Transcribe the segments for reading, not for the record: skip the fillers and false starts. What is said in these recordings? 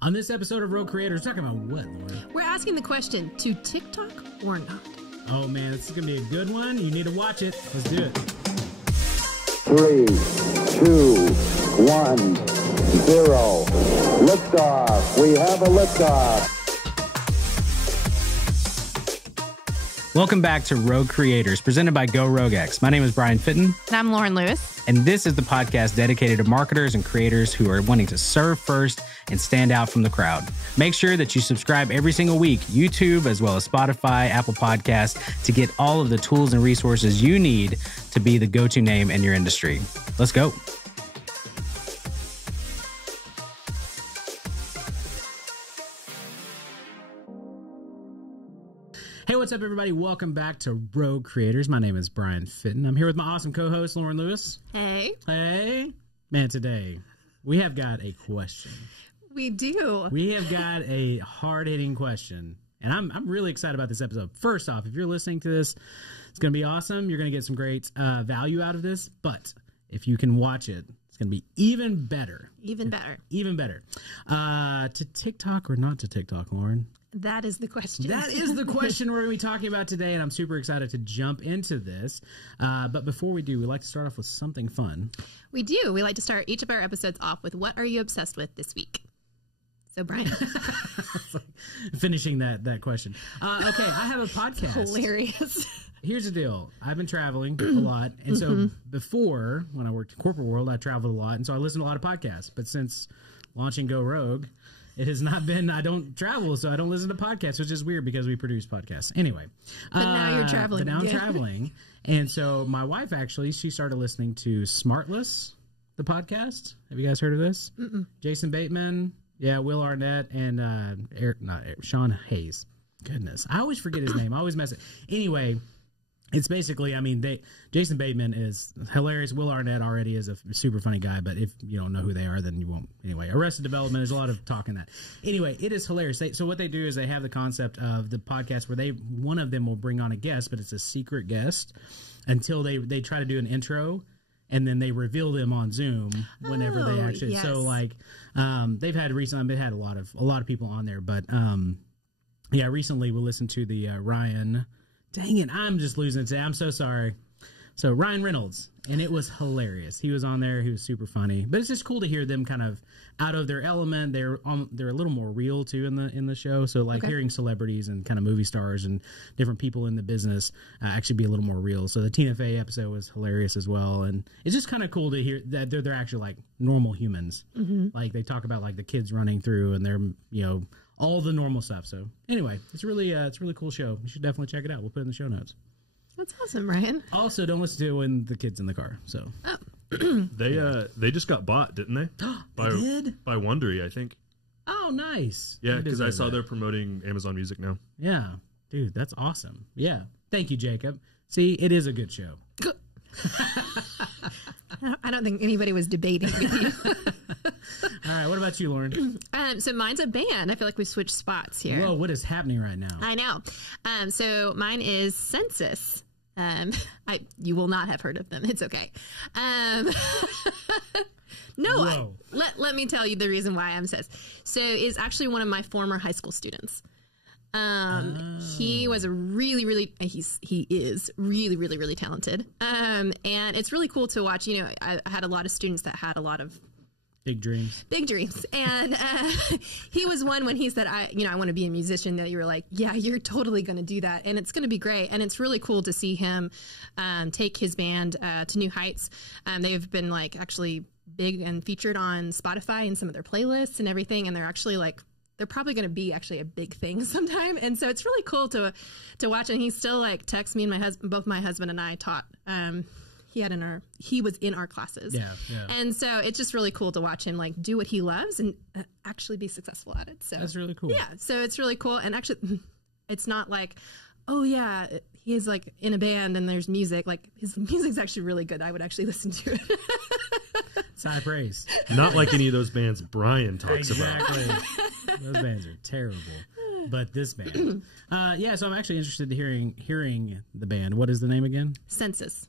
On this episode of Road Creators, talking about what, Lauren? We're asking the question, to TikTok or not? Oh man, this is going to be a good one. You need to watch it. Let's do it. 3, 2, 1, 0. Liftoff. We have a liftoff. Welcome back to Road Creators, presented by Go RogueX. My name is Brian Fitton. And I'm Lauren Lewis. And this is the podcast dedicated to marketers and creators who are wanting to serve first and stand out from the crowd. Make sure that you subscribe every single week, YouTube, as well as Spotify, Apple Podcasts, to get all of the tools and resources you need to be the go-to name in your industry. Let's go. Hey, what's up, everybody? Welcome back to Road Creators. My name is Brian Fitton. I'm here with my awesome co-host, Lauren Lewis. Hey. Hey. Man, today we have got a question. We do. We have got a hard-hitting question, and I'm really excited about this episode. First off, if you're listening to this, it's going to be awesome. You're going to get some great value out of this, but if you can watch it, it's going to be even better. Even better. Even better. To TikTok or not to TikTok, Lauren? That is the question. That is the question we're going to be talking about today, and I'm super excited to jump into this. But before we do, we like to start off with something fun. We do. We like to start each of our episodes off with, what are you obsessed with this week? So, Brian. Finishing that question. Okay, I have a podcast. Hilarious. Here's the deal. I've been traveling a lot, and so before, when I worked in corporate world, I traveled a lot, and so I listened to a lot of podcasts. But since launching Go Rogue, it has not been, I don't travel, so I don't listen to podcasts, which is weird because we produce podcasts. Anyway. But now you're traveling. But now I'm traveling. And so my wife, actually, she started listening to Smartless, the podcast. Have you guys heard of this? Jason Bateman, Will Arnett, and Sean Hayes. Goodness. I always forget his name. I always mess it. Anyway, it's basically, Jason Bateman is hilarious. Will Arnett already is a super funny guy, but if you don't know who they are, then you won't. Anyway, Arrested Development, there's a lot of talk in that. Anyway, it is hilarious. So what they do is they have the concept of the podcast where one of them will bring on a guest, but it's a secret guest until they try to do an intro, and then they reveal them on Zoom whenever they actually. Yes. So they've had a lot of people on there, but recently we listened to the Ryan. Dang it, I'm just losing it today. I'm so sorry. So Ryan Reynolds, and it was hilarious. He was on there. He was super funny. But it's just cool to hear them kind of out of their element. They're a little more real too in the show. So hearing celebrities and kind of movie stars and different people in the business actually be a little more real. So the Tina Fey episode was hilarious as well, and it's just kind of cool to hear that they're actually like normal humans. Like they talk about like the kids running through and they're all the normal stuff. So anyway, it's a really cool show. You should definitely check it out. We'll put it in the show notes. That's awesome, Ryan. Also, don't listen to it when the kid's in the car. So they just got bought, didn't they? They did? By Wondery, I think. Oh, nice. Yeah, because I saw they're promoting Amazon Music now. Yeah, dude, that's awesome. Yeah, thank you, Jacob. See, it is a good show. I don't think anybody was debating with you. All right, what about you, Lauren? So mine's a band. I feel like we switched spots here. Whoa, what is happening right now? I know. So mine is Census. You will not have heard of them. It's okay. No, let me tell you the reason why I'm Census. So it's actually one of my former high school students. He was he is really talented. And it's really cool to watch. I had a lot of students that had a lot of big dreams. And he was one when he said, I want to be a musician, that you were like, yeah, you're totally going to do that. And it's going to be great. And it's really cool to see him take his band to new heights. They've been actually big and featured on Spotify and some of their playlists and everything. And they're actually they're probably going to be actually a big thing sometime. And so it's really cool to watch. And he still texts me, and both my husband and I taught. He was in our classes. Yeah. And so it's just really cool to watch him do what he loves and actually be successful at it. So that's really cool. Yeah. So it's really cool. And actually, it's not oh yeah, he's in a band and there's music. His music's actually really good. I would actually listen to it. Sign of praise. Not like any of those bands Brian talks about. Exactly. Those bands are terrible. But this band. So I'm actually interested in hearing the band. What is the name again? Census.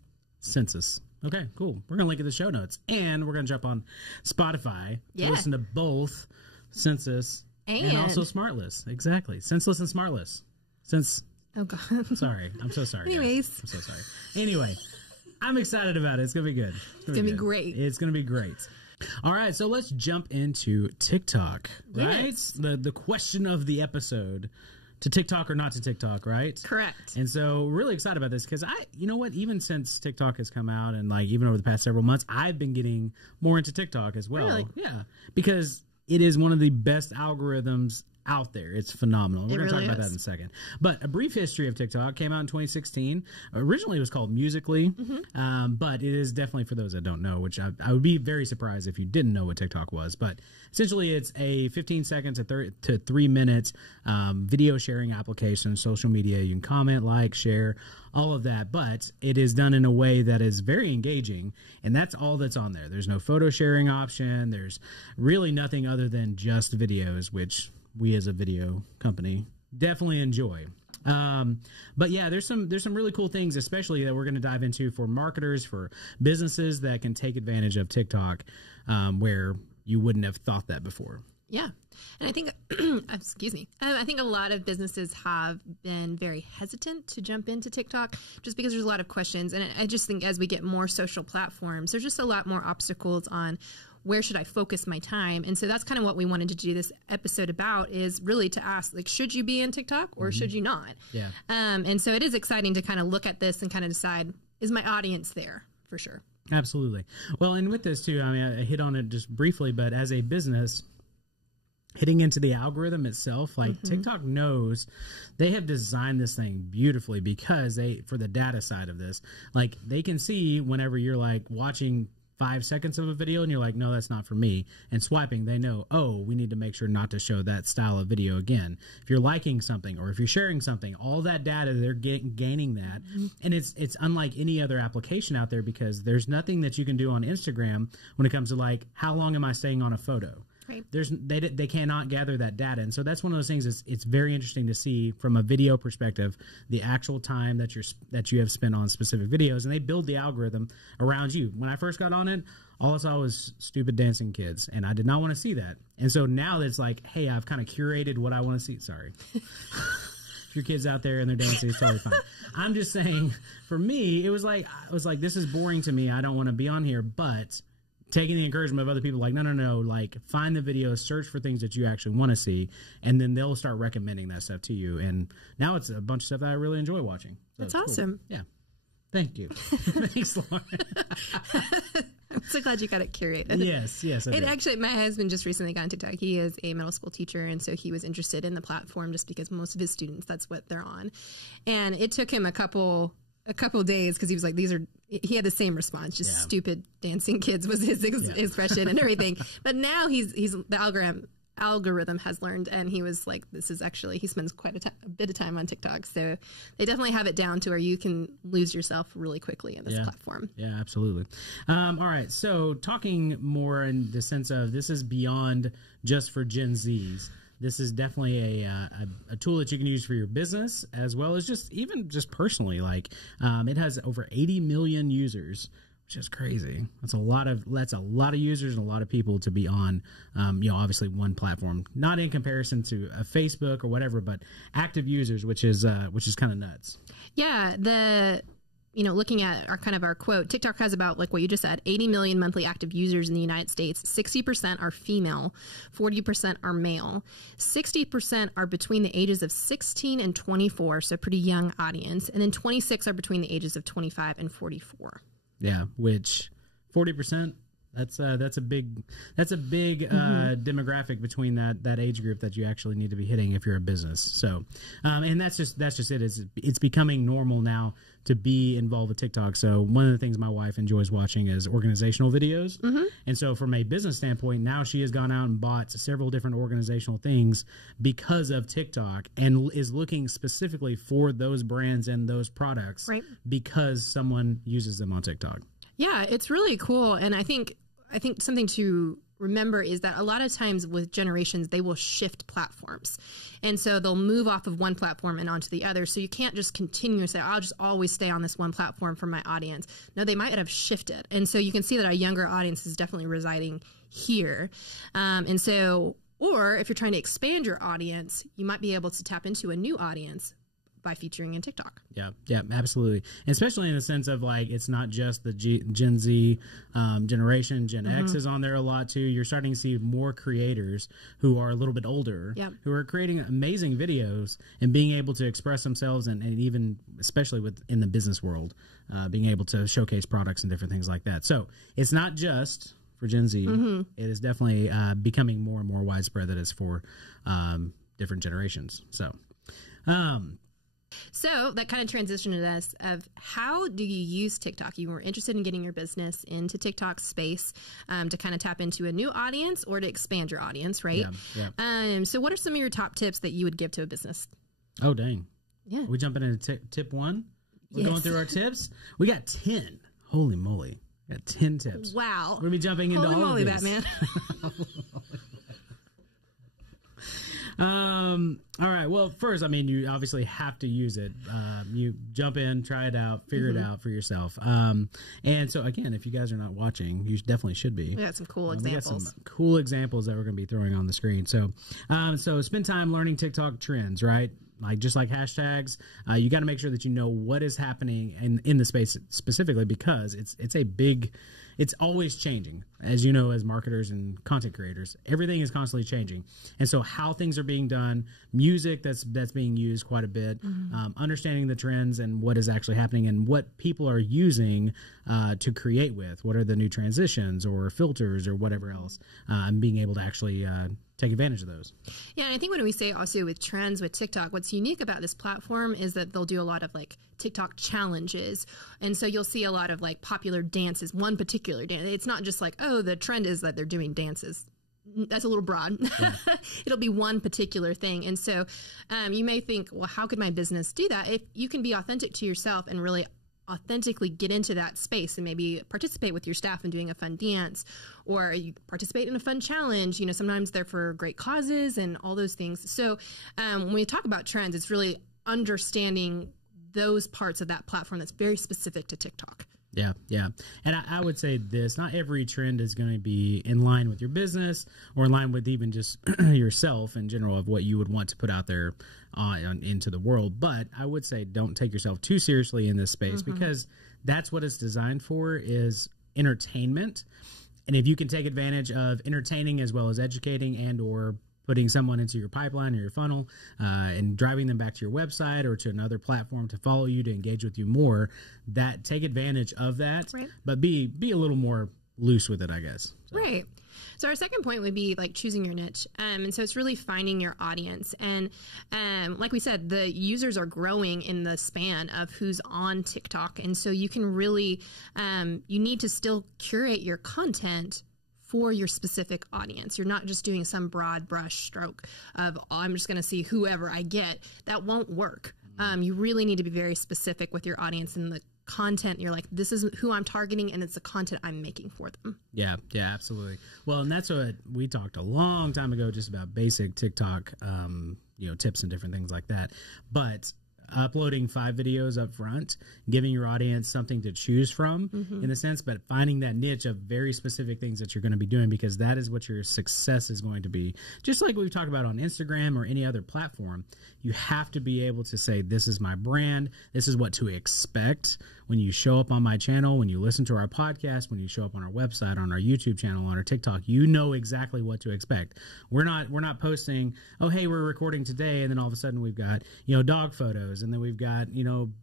Okay, cool. We're going to link in the show notes. And we're going to jump on Spotify to listen to both Senseless, and also Smartless. Exactly. Senseless and Smartless. Oh, God. Sorry. I'm so sorry. Anyways. Guys. I'm so sorry. Anyway, I'm excited about it. It's going to be good. It's going to be great. It's going to be great. All right, so let's jump into TikTok, right? Yes. The question of the episode, to TikTok or not to TikTok, right? Correct. And so really excited about this because you know what, even since TikTok has come out and like even over the past several months, I've been getting more into TikTok as well. Really? Yeah, because it is one of the best algorithms out there. It's phenomenal. We're going to talk about that in a second. But a brief history of TikTok came out in 2016. Originally, it was called Musical.ly, but it is definitely for those that don't know, which I would be very surprised if you didn't know what TikTok was. But essentially, it's a 15 second to 3 minute video sharing application, social media. You can comment, like, share, all of that. But it is done in a way that is very engaging, and that's all that's on there. There's no photo sharing option. There's really nothing other than just videos, which we as a video company definitely enjoy. But yeah, there's some really cool things, especially that we're going to dive into for marketers, for businesses that can take advantage of TikTok, where you wouldn't have thought that before. Yeah. And I think, excuse me, I think a lot of businesses have been very hesitant to jump into TikTok just because there's a lot of questions. And I just think as we get more social platforms, there's just a lot more obstacles on where should I focus my time? And so that's kind of what we wanted to do this episode about, is really to ask, like, should you be in TikTok or should you not? Yeah. And so it is exciting to kind of look at this and kind of decide, is my audience there? For sure. Absolutely. Well, and with this too, I mean, I hit on it just briefly, but as a business, hitting into the algorithm itself, like TikTok knows they have designed this thing beautifully because for the data side of this, like they can see whenever you're like watching 5 seconds of a video and you're like, no, that's not for me, and swiping, they know, oh, we need to make sure not to show that style of video again. If you're liking something or if you're sharing something, all that data, they're gaining that. And it's unlike any other application out there because there's nothing that you can do on Instagram when it comes to like, how long am I staying on a photo? Right. They cannot gather that data, and so that's one of those things. It's very interesting to see from a video perspective the actual time that you have spent on specific videos, and they build the algorithm around you. When I first got on it, all I saw was stupid dancing kids, and I did not want to see that. And so now it's like, hey, I've kind of curated what I want to see. Sorry. If your kid's out there and they're dancing, it's totally fine. I'm just saying, for me, it was like this is boring to me. I don't want to be on here, but taking the encouragement of other people, like, no, like, find the videos, search for things that you actually want to see, and then they'll start recommending that stuff to you. And now it's a bunch of stuff that I really enjoy watching. So That's awesome. Cool. Yeah. Thank you. Thanks, Lauren. I'm so glad you got it curated. Yes, I did. Actually, my husband just recently got on TikTok. He is a middle school teacher, and so he was interested in the platform just because most of his students, that's what they're on. And it took him a couple days because he was like, he had the same response, just stupid dancing kids was his expression and everything. But now the algorithm has learned, and he was like, this is actually, he spends quite a bit of time on TikTok. So they definitely have it down to where you can lose yourself really quickly in this platform. Yeah, absolutely. All right. So talking more in the sense of this is beyond just for Gen Zs. This is definitely a tool that you can use for your business as well as just personally. Like it has over 80 million users, which is crazy. That's a lot of users and a lot of people to be on. Obviously one platform, not in comparison to a Facebook or whatever, but active users, which is kind of nuts. Yeah, looking at our quote, TikTok has about, like what you just said, 80 million monthly active users in the United States. 60% are female, 40% are male. 60% are between the ages of 16 and 24, so pretty young audience. And then 26 are between the ages of 25 and 44. Yeah, which 40%. That's a big demographic between that age group that you actually need to be hitting if you're a business. So, and that's just it. It's becoming normal now to be involved with TikTok. So one of the things my wife enjoys watching is organizational videos. And so from a business standpoint, now she has gone out and bought several different organizational things because of TikTok and is looking specifically for those brands and those products because someone uses them on TikTok. Yeah, it's really cool. And I think something to remember is that a lot of times with generations, they will shift platforms. And so they'll move off of one platform and onto the other. So you can't just continue to say, I'll just always stay on this one platform for my audience. No, they might have shifted. And so you can see that our younger audience is definitely residing here. And so Or if you're trying to expand your audience, you might be able to tap into a new audience by featuring in TikTok. Yeah, absolutely. And especially in the sense of like, it's not just the Gen Z generation. Gen X is on there a lot too. You're starting to see more creators who are a little bit older, who are creating amazing videos and being able to express themselves, and even especially in the business world, being able to showcase products and different things like that. So it's not just for Gen Z. It is definitely becoming more and more widespread that it's for different generations. So that kind of transitioned us of how do you use TikTok? You were interested in getting your business into TikTok space to kind of tap into a new audience or to expand your audience, right? So what are some of your top tips that you would give to a business? Oh, dang. Yeah. Are we jumping into tip one? We're going through our tips? We got 10. Holy moly. We got 10 tips. Wow. We're going to be jumping into all moly, of these. Batman. All right. Well, first, I mean, you obviously have to use it. You jump in, try it out, figure it out for yourself. And so, again, if you guys are not watching, you definitely should be. We got some cool examples. We got some cool examples that we're going to be throwing on the screen. So, spend time learning TikTok trends, right? Just like hashtags, you got to make sure that you know what is happening in the space specifically, because it's always changing. As you know, as marketers and content creators, everything is constantly changing. And so how things are being done, music that's being used quite a bit, understanding the trends and what is actually happening and what people are using to create with, what are the new transitions or filters or whatever else, and being able to actually take advantage of those. Yeah, and I think when we say also with trends with TikTok, what's unique about this platform is that they'll do a lot of like TikTok challenges. And so you'll see a lot of like popular dances, one particular dance. It's not just like, oh, the trend is that they're doing dances. That's a little broad. Yeah. It'll be one particular thing. And so you may think, well, how could my business do that? If you can be authentic to yourself and really authentically get into that space and maybe participate with your staff in doing a fun dance, or you participate in a fun challenge. Sometimes they're for great causes and all those things. So when we talk about trends, it's really understanding those parts of that platform that's very specific to TikTok. Yeah. And I would say this, not every trend is going to be in line with your business or in line with even just yourself in general of what you would want to put out there into the world. But I would say don't take yourself too seriously in this space, because that's what it's designed for, is entertainment. And if you can take advantage of entertaining as well as educating and or putting someone into your pipeline or your funnel and driving them back to your website or to another platform to follow you, to engage with you more, that take advantage of that, right. But be a little more loose with it, I guess. So. Right. So our second point would be like choosing your niche. And so it's really finding your audience. And like we said, the users are growing in the span of who's on TikTok. And so you can really, you need to still curate your content for your specific audience. You're not just doing some broad brush stroke of, I'm just going to see whoever I get. That won't work. You really need to be very specific with your audience and the content. You're like, this is who I'm targeting, and it's the content I'm making for them. Yeah, absolutely. Well, and that's what we talked a long time ago, just about basic TikTok, tips and different things like that. But uploading 5 videos up front, giving your audience something to choose from in a sense, but finding that niche of very specific things that you're going to be doing, because that is what your success is going to be. Just like we've talked about on Instagram or any other platform, you have to be able to say, this is my brand, this is what to expect when you show up on my channel, when you listen to our podcast, when you show up on our website, on our YouTube channel, on our TikTok, you know exactly what to expect. We're not posting, oh, hey, we're recording today, and then all of a sudden we've got, dog photos, and then we've got,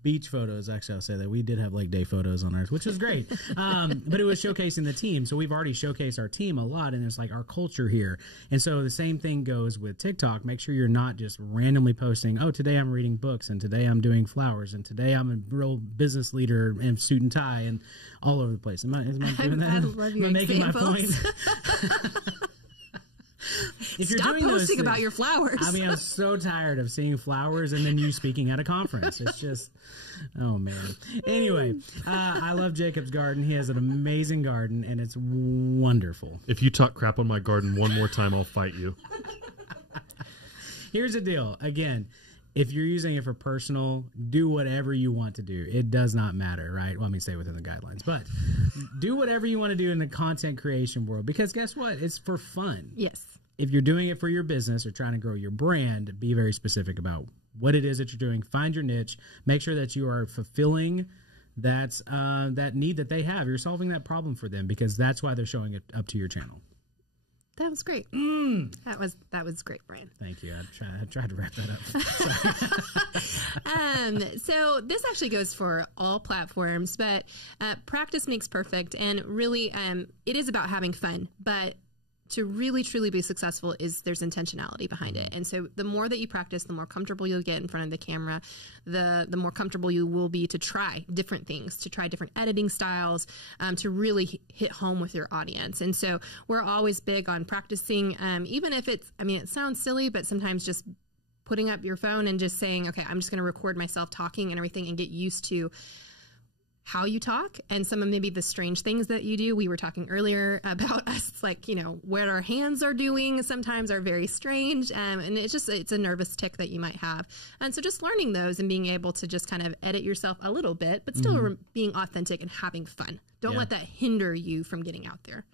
beach photos. Actually, I'll say that we did have Lake Day photos on ours, which was great. But it was showcasing the team. So we've already showcased our team a lot, and there's like our culture here. And so the same thing goes with TikTok. Make sure you're not just randomly posting, oh, today I'm reading books, and today I'm doing flowers, and today I'm a real business leader in suit and tie and all over the place. Am I doing that? I love your making my point? If you're Stop doing posting those about your flowers. I mean, I'm so tired of seeing flowers and then you speaking at a conference. It's just, oh man. Anyway, I love Jacob's garden. He has an amazing garden, and it's wonderful. If you talk crap on my garden one more time, I'll fight you. Here's the deal. Again, if you're using it for personal, do whatever you want to do. It does not matter, right? Well, let me stay within the guidelines. But do whatever you want to do in the content creation world, because guess what? It's for fun. Yes. if you're doing it for your business or trying to grow your brand, be very specific about what it is that you're doing. Find your niche. Make sure that you are fulfilling that need that they have. You're solving that problem for them, because that's why they're showing it up to your channel. That was great. That was great, Brian. Thank you. I tried to wrap that up. So this actually goes for all platforms, but practice makes perfect, and really, it is about having fun. But to really truly be successful there's intentionality behind it. And so the more that you practice, the more comfortable you'll get in front of the camera, the more comfortable you will be to try different things, to try different editing styles, to really hit home with your audience. And so we're always big on practicing, even if it sounds silly, but sometimes just putting up your phone and just saying, okay, I'm just going to record myself talking and everything, and get used to how you talk and some of maybe the strange things that you do. We were talking earlier about us, like, what our hands are doing sometimes are very strange. And it's a nervous tick that you might have. And so just learning those and being able to just kind of edit yourself a little bit, but still being authentic and having fun. Don't let that hinder you from getting out there.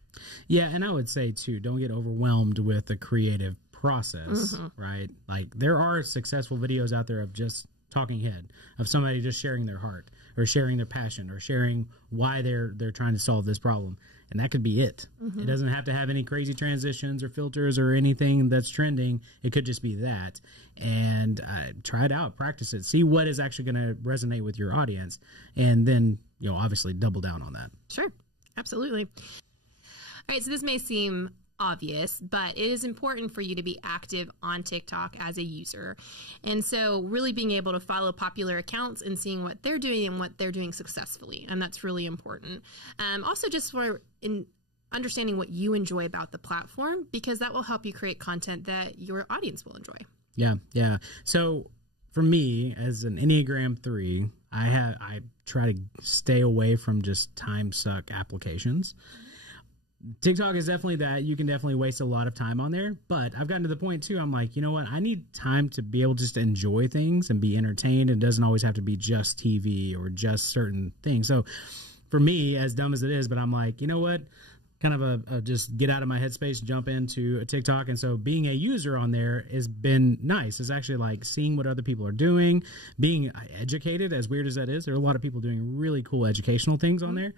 Yeah. And I would say too, don't get overwhelmed with the creative process, right? Like, there are successful videos out there of just talking head, of somebody just sharing their heart, or sharing their passion, or sharing why they're trying to solve this problem. And that could be it. It doesn't have to have any crazy transitions or filters or anything that's trending. It could just be that. And try it out, practice it, see what is actually going to resonate with your audience, and then, obviously double down on that. Sure. Absolutely. All right. So this may seem obvious, but it is important for you to be active on TikTok as a user. And so really being able to follow popular accounts and seeing what they're doing and what they're doing successfully. And that's really important. Also just for understanding what you enjoy about the platform, because that will help you create content that your audience will enjoy. Yeah. Yeah. So for me, as an Enneagram 3, I try to stay away from just time suck applications. TikTok is definitely that. You can definitely waste a lot of time on there, but I've gotten to the point too, I'm like, you know what? I need time to be able just to enjoy things and be entertained. It doesn't always have to be just TV or just certain things. So for me, as dumb as it is, but I'm like, you know what? Kind of a just get out of my headspace, jump into a TikTok. And so being a user on there has been nice. It's actually like seeing what other people are doing, being educated, as weird as that is. There are a lot of people doing really cool educational things on there.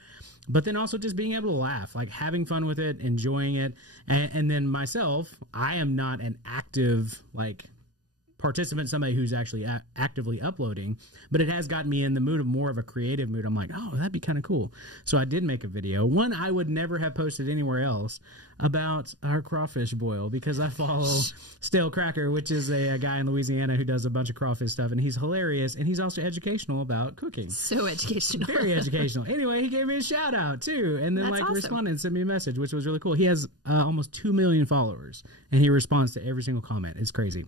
But then also just being able to laugh, like having fun with it, enjoying it. And then myself, I am not an active, like, participant, somebody who's actually actively uploading, but it has gotten me in the mood of more of a creative mood. I'm like, oh, that'd be kind of cool. So I did make a video, one I would never have posted anywhere else, about our crawfish boil, because I follow Stale Cracker, which is a guy in Louisiana who does a bunch of crawfish stuff, and he's hilarious, and he's also educational about cooking. So educational. Very educational. Anyway, he gave me a shout out too, and then That's awesome. Responded and sent me a message, which was really cool. He has almost 2 million followers, and he responds to every single comment. It's crazy.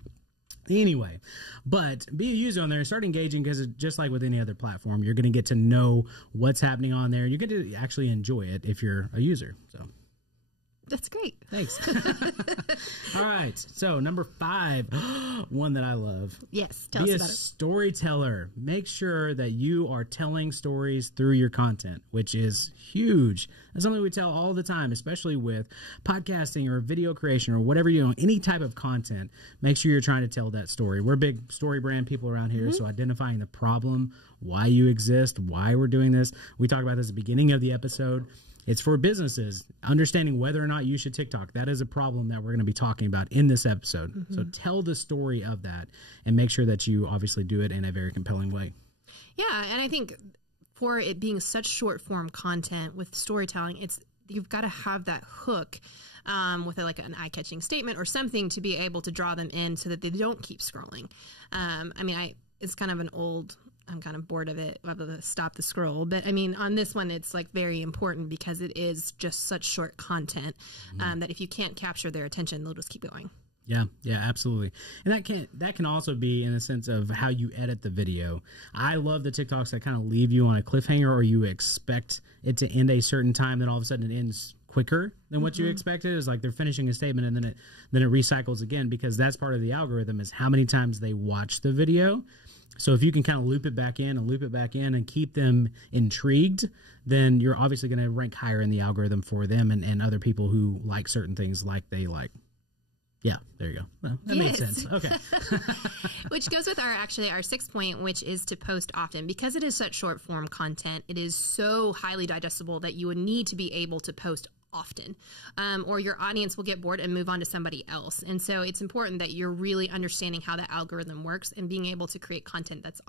Anyway, but be a user on there and start engaging, because just like with any other platform, you're going to get to know what's happening on there. You're going to actually enjoy it if you're a user. So that's great. Thanks. All right. So number 5, one that I love. Yes. Tell us about it. Be a storyteller. Make sure that you are telling stories through your content, which is huge. That's something we tell all the time, especially with podcasting or video creation or whatever you know, any type of content. Make sure you're trying to tell that story. We're big story brand people around here. So identifying the problem, why you exist, why we're doing this. We talked about this at the beginning of the episode. It's for businesses, understanding whether or not you should TikTok. That is a problem that we're going to be talking about in this episode. So tell the story of that and make sure that you obviously do it in a very compelling way. Yeah, and I think for it being such short form content with storytelling, you've got to have that hook with like an eye-catching statement or something to be able to draw them in so that they don't keep scrolling. It's kind of an old... I'm kind of bored of it. I'll have to stop the scroll. But I mean, on this one, it's like very important because it is just such short content that if you can't capture their attention, they'll just keep going. Yeah, absolutely. And that can also be in the sense of how you edit the video. I love the TikToks that kind of leave you on a cliffhanger, or you expect it to end a certain time, then all of a sudden it ends quicker than what you expected. It's like they're finishing a statement and then it recycles again, because that's part of the algorithm, is how many times they watch the video. So if you can kind of loop it back in and keep them intrigued, then you're obviously going to rank higher in the algorithm for them and other people who like certain things like they like. Yeah, there you go. Well, that made Yes. sense. Okay. Which goes with our sixth point, which is to post often. Because it is such short form content, it is so highly digestible that you would need to be able to post often, or your audience will get bored and move on to somebody else. And so it's important that you're really understanding how the algorithm works and being able to create content that's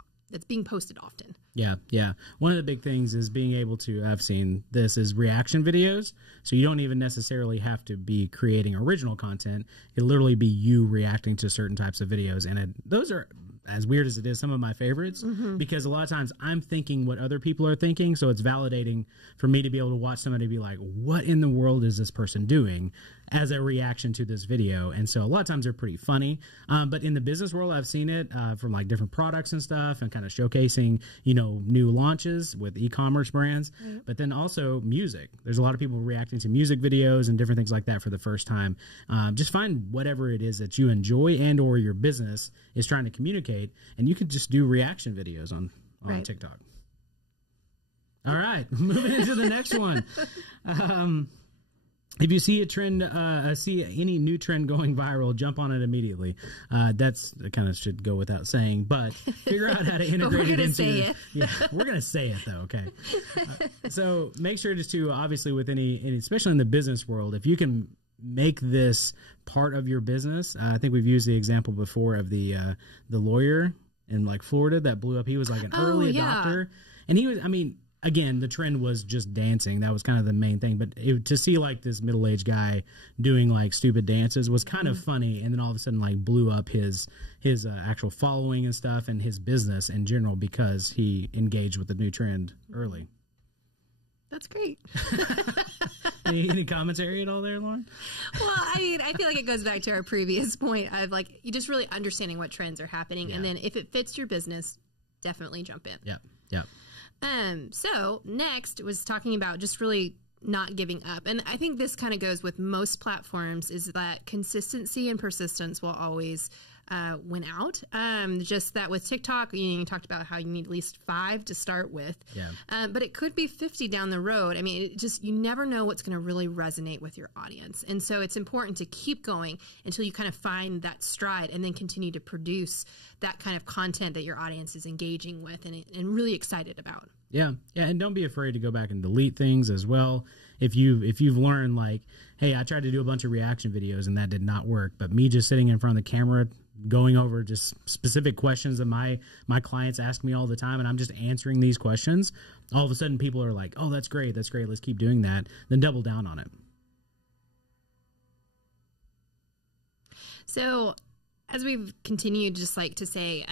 being posted often. Yeah, yeah. One of the big things is being able to, I've seen this, is reaction videos. So you don't even necessarily have to be creating original content. It'll literally be you reacting to certain types of videos. And those are, as weird as it is, some of my favorites, because a lot of times I'm thinking what other people are thinking. So it's validating for me to be able to watch somebody be like, what in the world is this person doing as a reaction to this video? And so a lot of times they're pretty funny. But in the business world, I've seen it from like different products and stuff, and kind of showcasing, new launches with e-commerce brands, but then also music. There's a lot of people reacting to music videos and different things like that for the first time. Just find whatever it is that you enjoy and or your business is trying to communicate, and you can just do reaction videos on TikTok. All right, moving into the next one. If you see a trend, see any new trend going viral, jump on it immediately. That kind of should go without saying, but figure out how to integrate it into. Yeah, we're gonna say it though. Okay. So make sure just to, obviously, with any, especially in the business world, if you can make this part of your business. I think we've used the example before of the lawyer in like Florida that blew up. He was like an early adopter, and he was. I mean, again, the trend was just dancing. That was kind of the main thing. But to see like this middle-aged guy doing like stupid dances was kind of funny. And then all of a sudden like blew up his actual following and stuff, and his business in general, because he engaged with the new trend early. That's great. Any commentary at all there, Lauren? Well, I mean, I feel like it goes back to our previous point of like you just really understanding what trends are happening. And then if it fits your business, definitely jump in. Yeah. Yeah. So next was talking about just really not giving up. And I think this kind of goes with most platforms, is that consistency and persistence will always win out. Just that with TikTok, you talked about how you need at least 5 to start with. Yeah. But it could be 50 down the road. I mean, you never know what's going to really resonate with your audience. And so it's important to keep going until you kind of find that stride, and then continue to produce that kind of content that your audience is engaging with and really excited about. Yeah. Yeah. And don't be afraid to go back and delete things as well. If you've learned like, hey, I tried to do a bunch of reaction videos and that did not work, but me just sitting in front of the camera, going over just specific questions that my clients ask me all the time, and I'm just answering these questions, all of a sudden people are like, oh, that's great. Let's keep doing that. Then double down on it. So as we've continued, just like to say,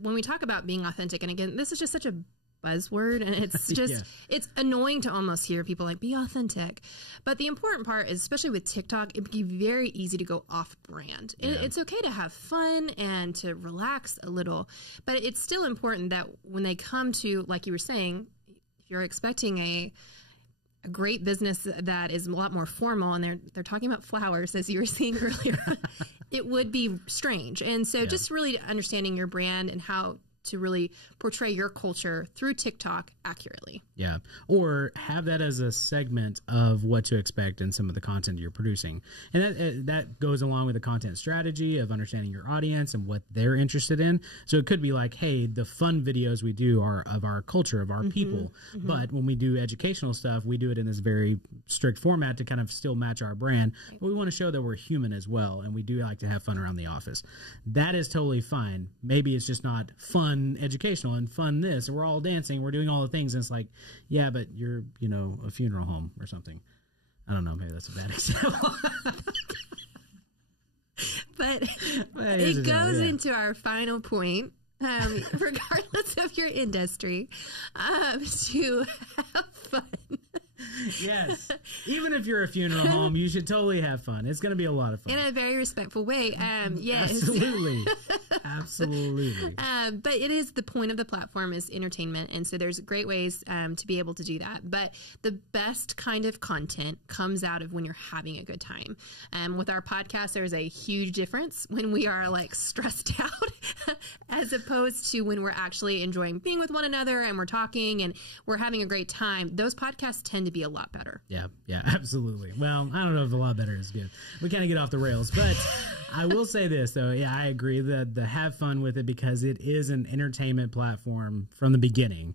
when we talk about being authentic, and again, this is just such a buzzword, and it's just it's annoying to almost hear people like, be authentic. But the important part is, especially with TikTok, it can be very easy to go off brand. It's okay to have fun and to relax a little, but it's still important that when they come to, like you were saying, if you're expecting a great business that is a lot more formal, and they're talking about flowers, as you were saying earlier, it would be strange. And so just really understanding your brand and how to really portray your culture through TikTok accurately. Yeah. Or have that as a segment of what to expect in some of the content you're producing. And that goes along with the content strategy of understanding your audience and what they're interested in. So it could be like, hey, the fun videos we do are of our culture, of our people. But when we do educational stuff, we do it in this very strict format to kind of still match our brand. But we want to show that we're human as well. And we do like to have fun around the office. That is totally fine. Maybe it's just not fun educational and fun this, and we're all dancing, we're doing all the things, and it's like, yeah, but you're a funeral home or something. I don't know, maybe that's a bad example. but it goes into our final point, regardless of your industry, to have fun. Yes. Even if you're a funeral home, you should totally have fun. It's going to be a lot of fun. In a very respectful way. Yes. Absolutely. Absolutely. But it is, the point of the platform is entertainment. And so there's great ways to be able to do that. But the best kind of content comes out of when you're having a good time. With our podcast, there's a huge difference when we are like stressed out as opposed to when we're actually enjoying being with one another and we're talking and we're having a great time. Those podcasts tend to be a lot better. Yeah, absolutely. Well, I don't know if a lot better is good. We kind of get off the rails, but I will say this though. Yeah, I agree that have fun with it because it is an entertainment platform from the beginning.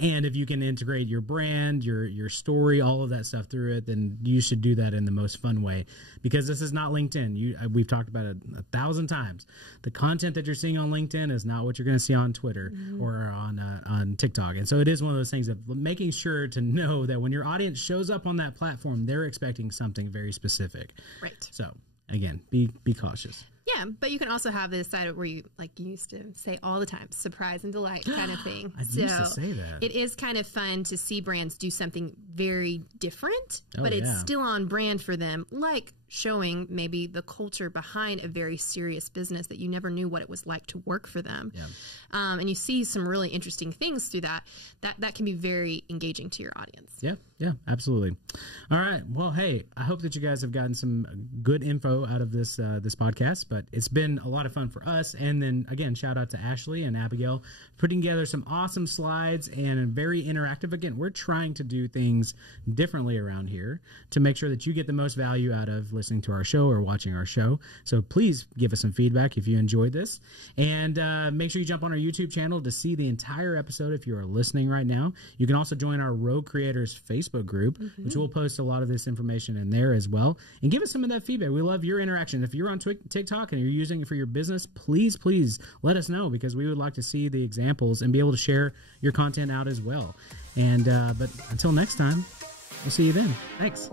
And if you can integrate your brand, your story, all of that stuff through it, then you should do that in the most fun way. Because this is not LinkedIn. We've talked about it 1,000 times. The content that you're seeing on LinkedIn is not what you're going to see on Twitter or on TikTok. And so it is one of those things of making sure to know that when your audience shows up on that platform, they're expecting something very specific. Right. So again, be cautious. Yeah, but you can also have this side where you, like you used to say all the time, surprise and delight kind of thing. I used to say that. It is kind of fun to see brands do something very different, Oh, but it's yeah. still on brand for them, like showing maybe the culture behind a very serious business that you never knew what it was like to work for them. Yeah. And you see some really interesting things through that can be very engaging to your audience. Yeah, absolutely. All right. Well, hey, I hope that you guys have gotten some good info out of this podcast, but it's been a lot of fun for us. And then again, shout out to Ashley and Abigail putting together some awesome slides and very interactive. Again, we're trying to do things differently around here to make sure that you get the most value out of listening to our show or watching our show. So please give us some feedback if you enjoyed this, and make sure you jump on our YouTube channel to see the entire episode if you are listening right now. You can also join our Rogue Creators Facebook group, which will post a lot of this information in there as well, and give us some of that feedback. We love your interaction. If you're on TikTok and you're using it for your business, please let us know, because we would like to see the examples and be able to share your content out as well. And but until next time, we'll see you then. Thanks.